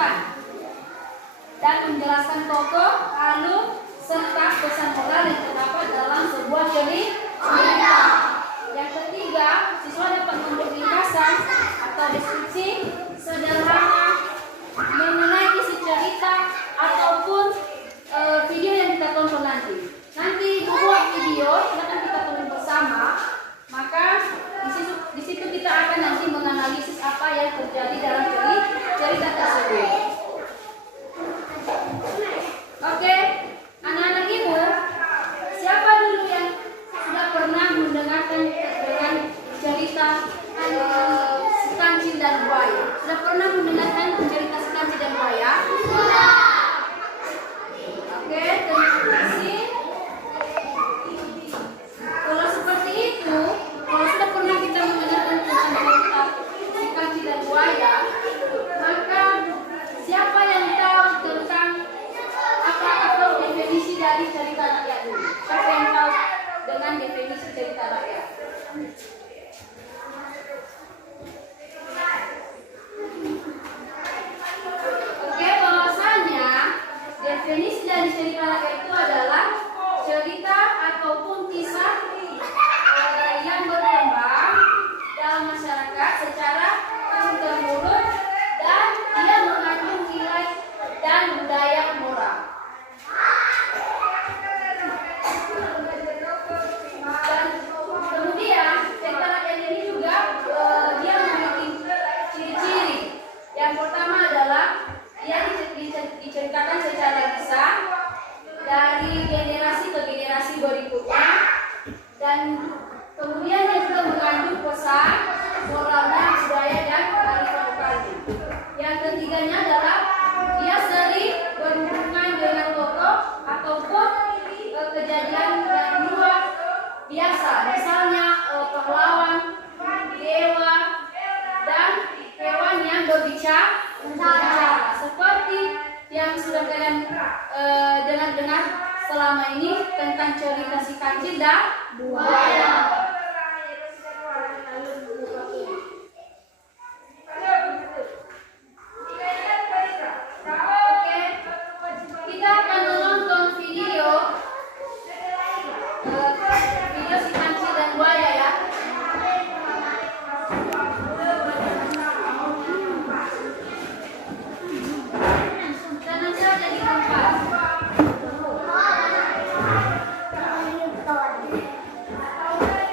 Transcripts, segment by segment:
pesan dan menjelaskan tokoh, alur, serta pesan moral yang terdapat dalam sebuah cerita. Yang ketiga, siswa dapat membuat ringkasan atau deskripsi sederhana mengenai isi cerita ataupun video yang kita tonton nanti. Nanti buat video, silakan kita tonton bersama. Maka di situ kita akan nanti menganalisis apa yang terjadi dalam cerita tersebut. Oke, anak-anak ibu, siapa dulu yang sudah pernah mendengarkan dengan cerita si kancil dan buaya? Sudah pernah mendengarkan cerita si kancil dan buaya? Oke, terima kasih. Kalau seperti itu, kalau sudah pernah kita mendengarkan tentang cerita si kancil dan buaya, maka siapa yang tahu tentang apa definisi dari cerita rakyat dulu? Siapa yang tahu dengan definisi cerita rakyat? Oke, bahwasanya definisi dari cerita rakyat itu adalah cerita ataupun kisah yang berkembang dalam masyarakat secara turun-temurun dan dia mengandung nilai dan budaya moral. Dan kemudian cerita rakyat ini juga dia memiliki ciri-ciri. Yang pertama adalah dia diceritakan secara lisan dari generasi ke generasi berikutnya, dan kemudian dia juga mengandung pesan moralnya, budaya dan kearifan lokalnya. Yang ketiganya adalah dia sering berhubungan dengan tokoh ataupun kejadian yang luar biasa, misalnya pahlawan, dewa, dan hewan yang berbicara, seperti yang sudah kalian dengar selama ini tentang cerita si kancil dan buaya. Kita akan menonton video si kancil dan buaya ya. Dan nanti ada di tempat. Oke.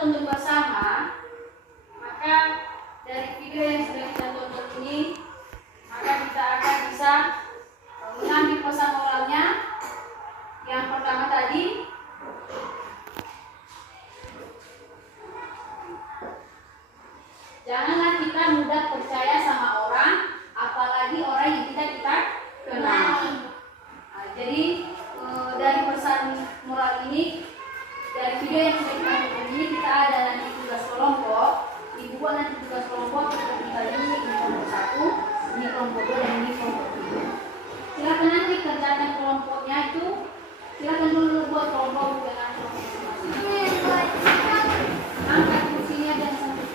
Untuk bersama, maka dari video yang sudah kita tonton ini, maka kita akan bisa mengambil pesan moralnya. Yang pertama tadi, janganlah kita mudah percaya sama orang, apalagi orang yang kita kenal. Nah, jadi dari pesan moral ini, dari video yang sudah kita tonton ini, kita ada nanti tugas kelompok. Ibu buat nanti tugas kelompok seperti tadi, ini kelompok 1, ini kelompok 2, dan ini kelompok 3. Silakan nanti kerjakan kelompoknya itu, silakan dulu buat kelompok dengan kelompok masing-masing. Angkat kursinya dan sampai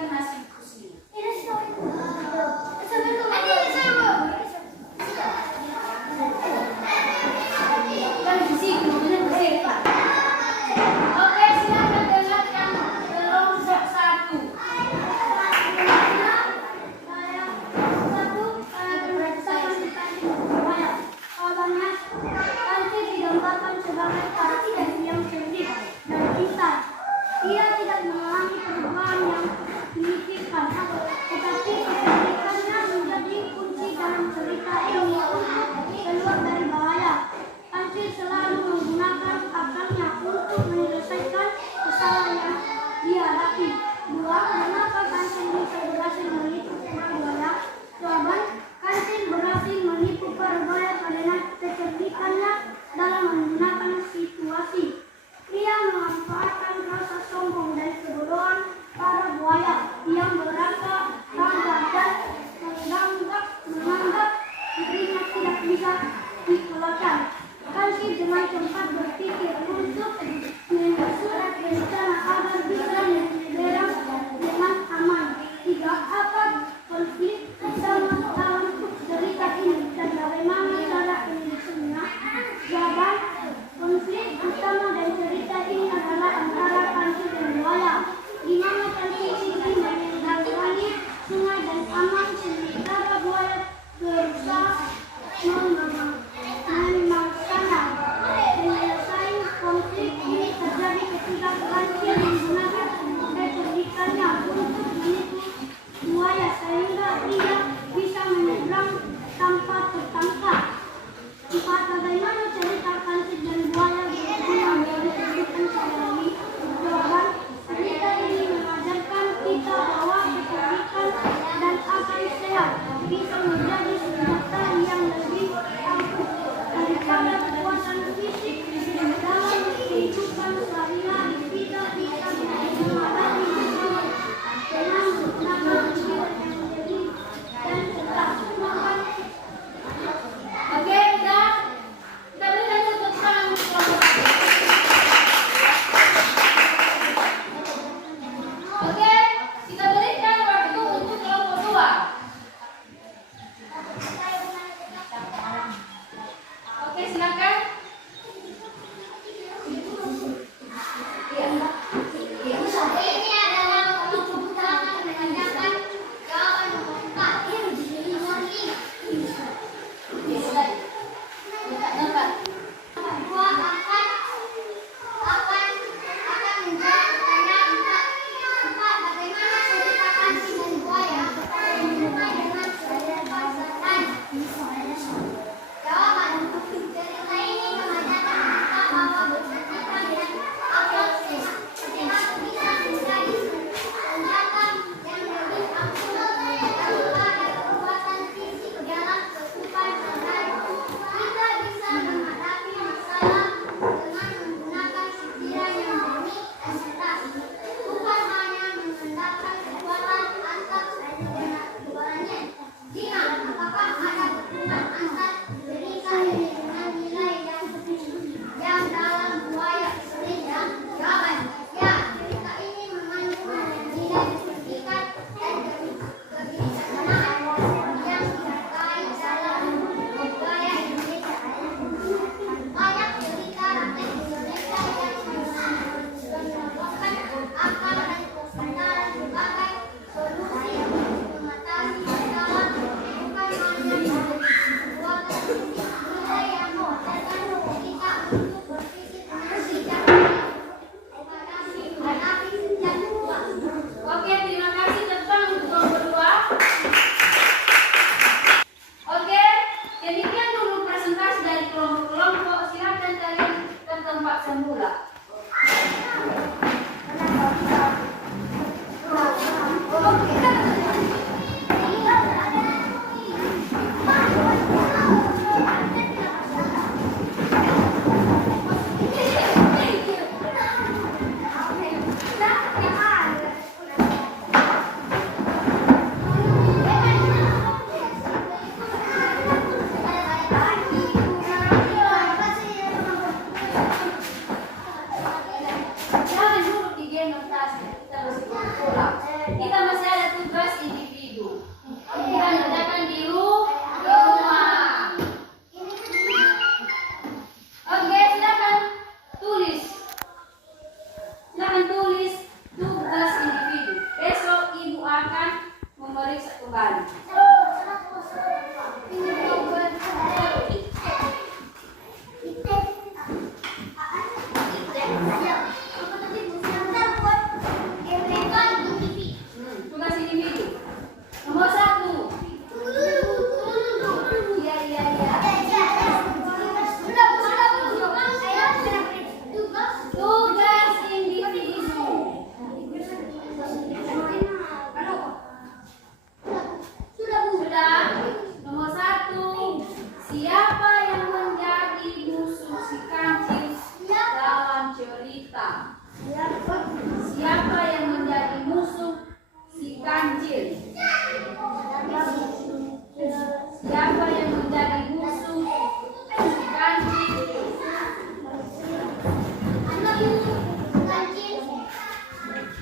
ikan nasi kusli. Kan besi, kemudian besi. Oke, silakan dengarkan kelompok 1. Kancil digambarkan sebagai karakter yang cerdik dan pintar. Ia tidak mengalami perubahan yang signifikan, tetapi kecerdikannya menjadi kunci dalam cerita ini untuk keluar dari bahaya. Kancil selalu menggunakan akalnya untuk menyelesaikan kesalahan yang dihadapi. 2. Mengapa Kancil bisa berhasil menipu para buaya? Jawaban: Kancil berhasil menipu para buaya karena kecerdikannya dalam menggunakan situasi. Ia memanfaatkan rasa sombong dan kebodohan para buaya yang merasa bangga dan menganggap dirinya tidak bisa dikalahkan. Kancil dengan cepat berpikir untuk menyusun rencana agar bisa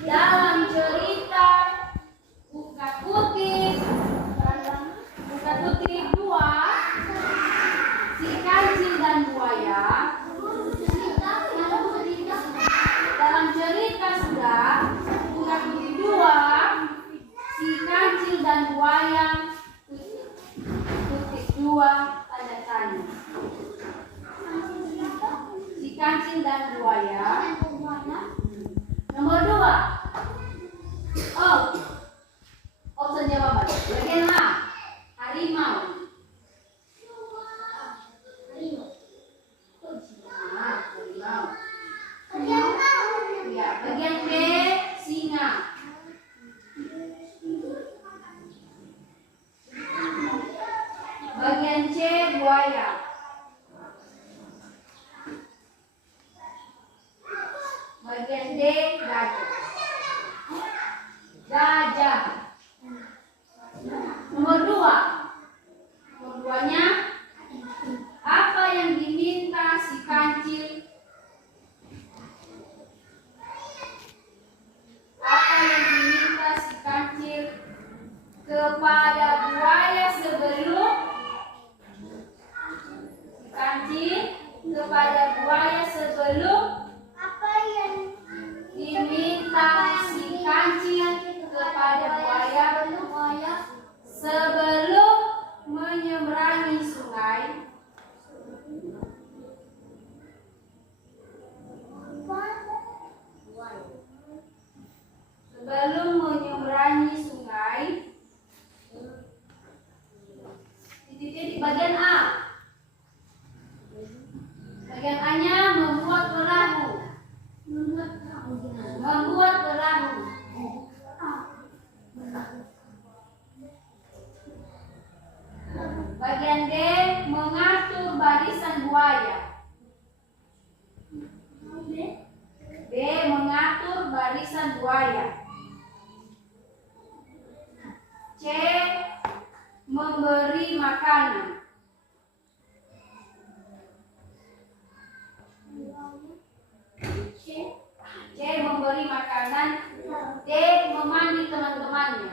Dalam cerita buka kutip 2, si kancil dan buaya. Dalam cerita sudah buka kutip 2, si kancil dan buaya kutip 2 tanda tanya. Si kancil dan buaya. Nomor 2. Opsi jawaban. Bagian A, harimau. Harimau. Ya, bagian B, singa. Bagian C, buaya. Bagian D, gajah. Gajah. Nomor 2. Nomor 2-nya, apa yang diminta si kancil? Apa yang diminta si kancil kepada buaya sebelum si kancil kepada buaya sebelum Apa yang diminta si kancil kepada buaya sebelum menyeberangi sungai? Sebelum menyeberangi sungai. Titik-titik bagian A. Bagian A-nya membuat perahu. Membuat perahu. Bagian D, mengatur barisan buaya. B, mengatur barisan buaya. C, memberi makanan. C, memberi makanan. D, memandi teman-temannya.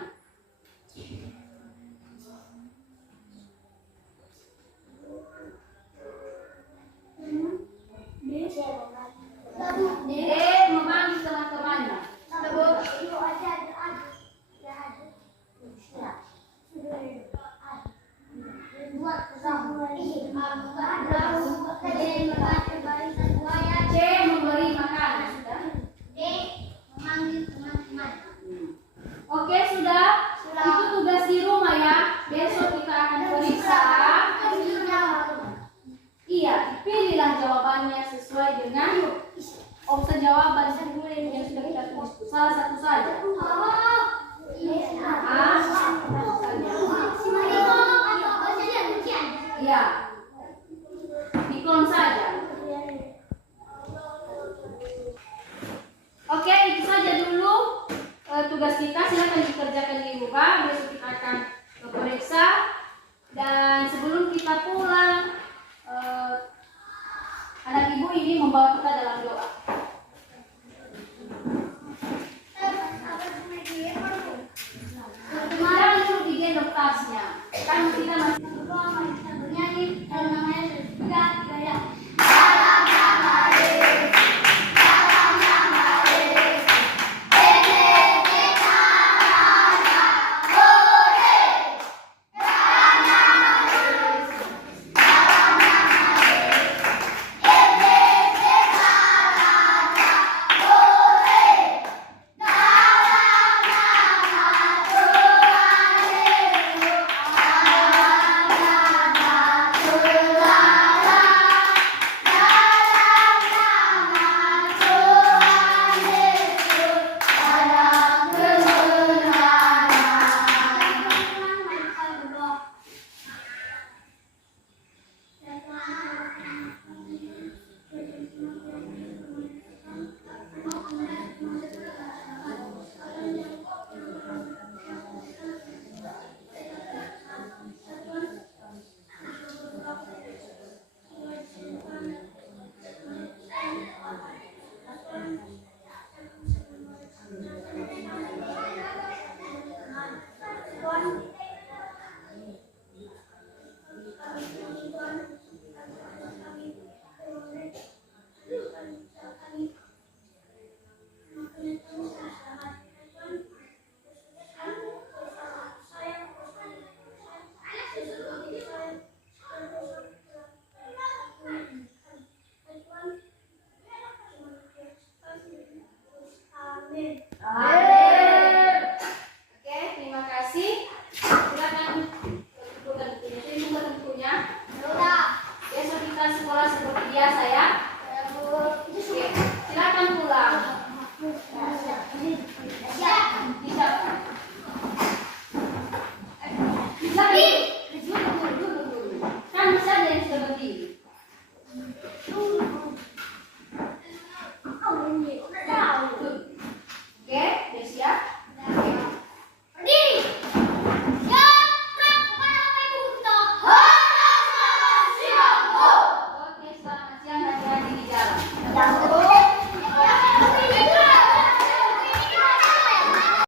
D, memandi teman-temannya. C, memberi makanan. Oke, sudah. Itu tugas di rumah ya. Besok kita akan periksa. Iya, pilihlah jawabannya sesuai dengan opsi jawaban yang sudah kita tulis. Salah satu saja. Iya. Di kolom saja. Oke, itu saja dulu tugas kita. Silakan dikerjakan di rumah. Besok kita akan periksa. Dan sebelum kita pulang, anak ibu ini membawa kita dalam doa. Kemarin dulu digendong tasnya. Kan kita masih bernyanyi. Kalau namanya sudah ya. ya.